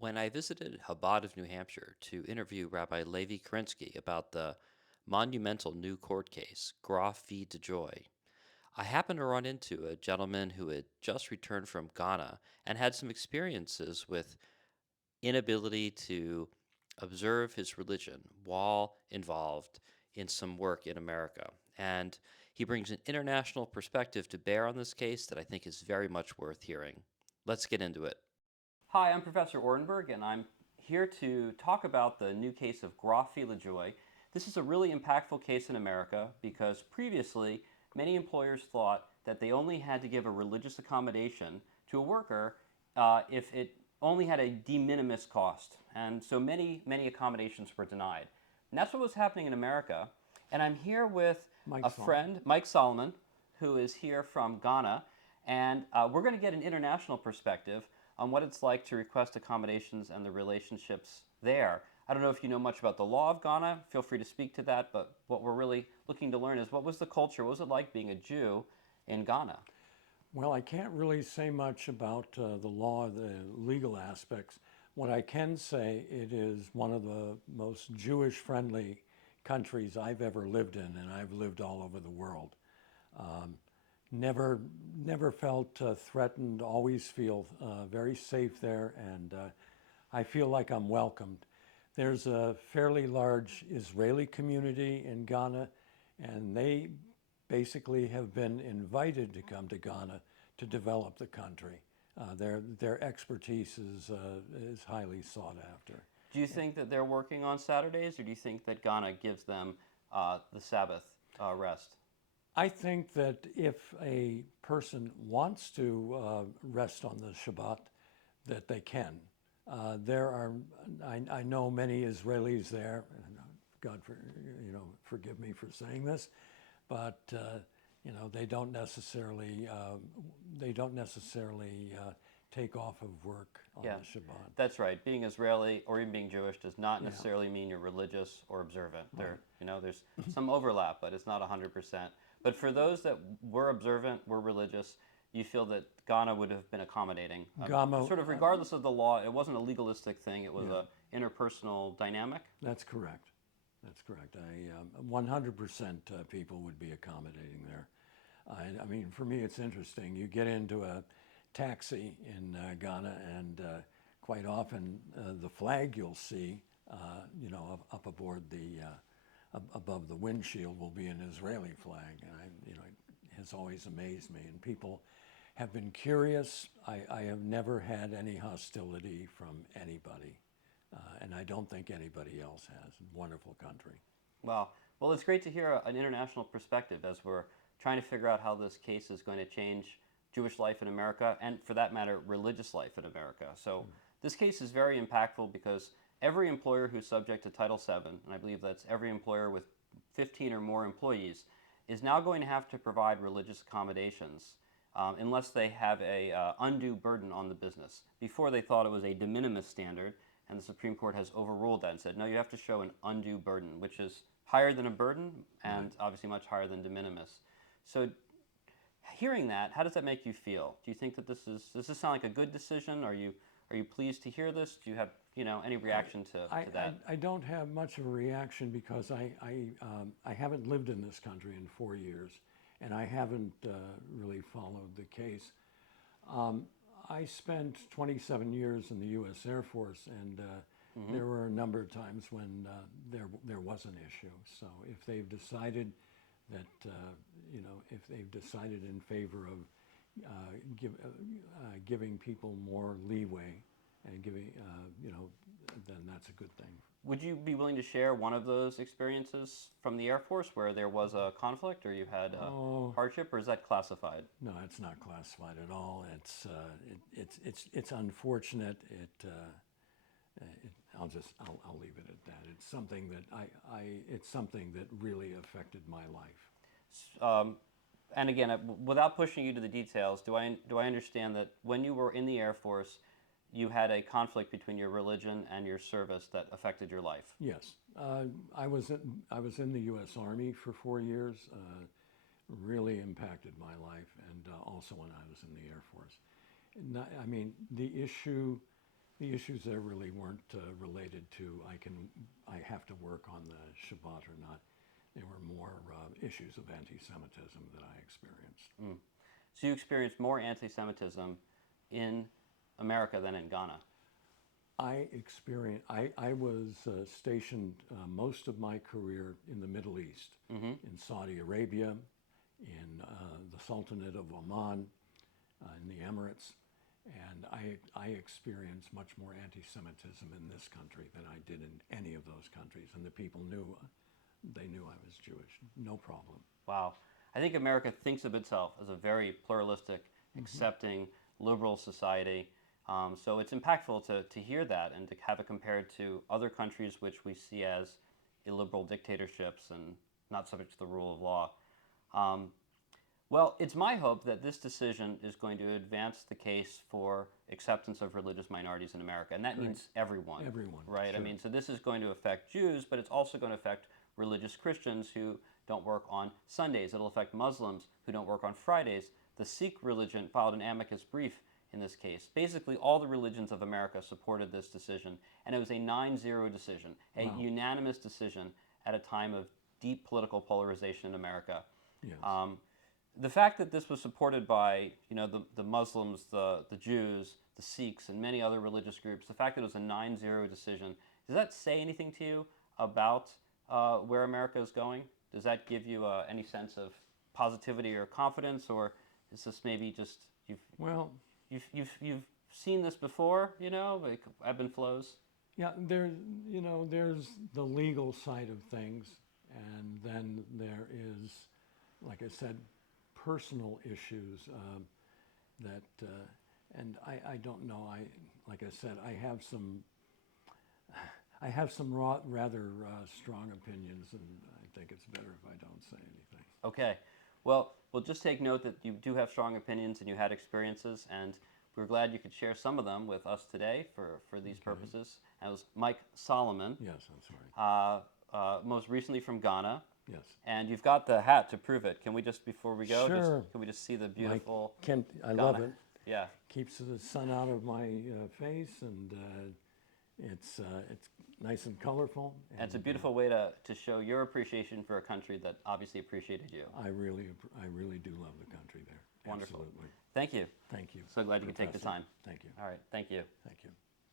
When I visited Chabad of New Hampshire to interview Rabbi Levi Kerinsky about the monumental new court case, Groff v. DeJoy, I happened to run into a gentleman who had just returned from Ghana and had some experiences with inability to observe his religion while involved in some work in America. And he brings an international perspective to bear on this case that I think is very much worth hearing. Let's get into it. Hi, I'm Professor Ortenberg, and I'm here to talk about the new case of Groff v. DeJoy. This is a really impactful case in America because previously many employers thought that they only had to give a religious accommodation to a worker if it only had a de minimis cost. And so many accommodations were denied. And that's what was happening in America. And I'm here with a friend, Mike Soloman, who is here from Ghana. And we're going to get an international perspective on what it's like to request accommodations and the relationships there. I don't know if you know much about the law of Ghana. Feel free to speak to that. But what we're really looking to learn is what was the culture? What was it like being a Jew in Ghana? Well, I can't really say much about the law, the legal aspects. What I can say, it is one of the most Jewish-friendly countries I've ever lived in, and I've lived all over the world. Um, never felt threatened, always feel very safe there, and I feel like I'm welcomed. There's a fairly large Israeli community in Ghana, and they basically have been invited to come to Ghana to develop the country. Their expertise is highly sought after. Do you think that they're working on Saturdays, or do you think that Ghana gives them the Sabbath rest? I think that if a person wants to rest on the Shabbat, that they can. There are, I know many Israelis there, and God forgive me for saying this, but they don't necessarily take off of work on Yeah, the Shabbat. that's right. Being Israeli or even being Jewish does not necessarily mean you're religious or observant. There's some overlap, but it's not 100%. But for those that were observant, were religious, you feel that Ghana would have been accommodating. Ghana, Sort of regardless of the law, it wasn't a legalistic thing. It was a interpersonal dynamic. That's correct. That's correct. 100% people would be accommodating there. I mean, for me, it's interesting. You get into a taxi in Ghana, and quite often the flag you'll see, up aboard above the windshield will be an Israeli flag, and it has always amazed me. And people have been curious. I have never had any hostility from anybody, and I don't think anybody else has. Wonderful country. Wow. Well, it's great to hear an international perspective as we're trying to figure out how this case is going to change Jewish life in America, and for that matter, religious life in America. So this case is very impactful because every employer who's subject to Title VII, and I believe that's every employer with 15 or more employees, is now going to have to provide religious accommodations unless they have a undue burden on the business. Before they thought it was a de minimis standard, and the Supreme Court has overruled that and said, no, you have to show an undue burden, which is higher than a burden and obviously much higher than de minimis. So hearing that, how does that make you feel? Do you think that does this sound like a good decision? Are you pleased to hear this? Do you have any reaction to that? I don't have much of a reaction because I haven't lived in this country in 4 years, and I haven't really followed the case. I spent 27 years in the U.S. Air Force, and there were a number of times when there was an issue. So if they've decided that if they've decided in favor of giving people more leeway and giving then that's a good thing. Would you be willing to share one of those experiences from the Air Force where there was a conflict or you had hardship, or is that classified? No, it's not classified at all. It's unfortunate. I'll leave it at that. It's something that it's something that really affected my life. And again, without pushing you to the details, do I understand that when you were in the Air Force, you had a conflict between your religion and your service that affected your life? Yes, I was in the U.S. Army for 4 years. Really impacted my life, and also when I was in the Air Force. I mean, the issue The issues there really weren't related to I have to work on the Shabbat or not. They were more issues of anti-Semitism that I experienced. Mm. So you experienced more anti-Semitism in America than in Ghana. I was stationed most of my career in the Middle East, Mm-hmm. in Saudi Arabia, in the Sultanate of Oman, in the Emirates, and I experienced much more anti-Semitism in this country than I did in any of those countries, and the people they knew I was Jewish, no problem. Wow. I think America thinks of itself as a very pluralistic, accepting, liberal society. So it's impactful to hear that and to have it compared to other countries which we see as illiberal dictatorships and not subject to the rule of law. Um, well, it's my hope that this decision is going to advance the case for acceptance of religious minorities in America, and that Great. means everyone. Everyone, right? sure. I mean, so this is going to affect Jews, but it's also going to affect religious Christians who don't work on Sundays. It'll affect Muslims who don't work on Fridays. The Sikh religion filed an amicus brief in this case. Basically, all the religions of America supported this decision, and it was a 9-0 decision, a Wow. unanimous decision at a time of deep political polarization in America. Yes. The fact that this was supported by the Muslims, the Jews, the Sikhs, and many other religious groups, the fact that it was a 9-0 decision, does that say anything to you about where America is going? Does that give you any sense of positivity or confidence, or is this maybe just Well, you've seen this before, like ebb and flows? yeah, there's the legal side of things, and then there is, like I said, personal issues and I don't know. Like I said, I have some rather strong opinions, and I think it's better if I don't say anything. Okay. Well, we'll just take note that you do have strong opinions and you had experiences, and we're glad you could share some of them with us today for these purposes. That was Mike Soloman, Yes, I'm sorry. most recently from Ghana. Yes. And you've got the hat to prove it. Can we just, before we go, Sure. can we just see the beautiful I Ghana? love it. Yeah. Keeps the sun out of my face, and it's nice and colorful. And it's a beautiful way to show your appreciation for a country that obviously appreciated you. I really do love the country there. Wonderful. Absolutely. Thank you. Thank you. So glad you could take the Professor. time. Thank you. All right. Thank you. Thank you.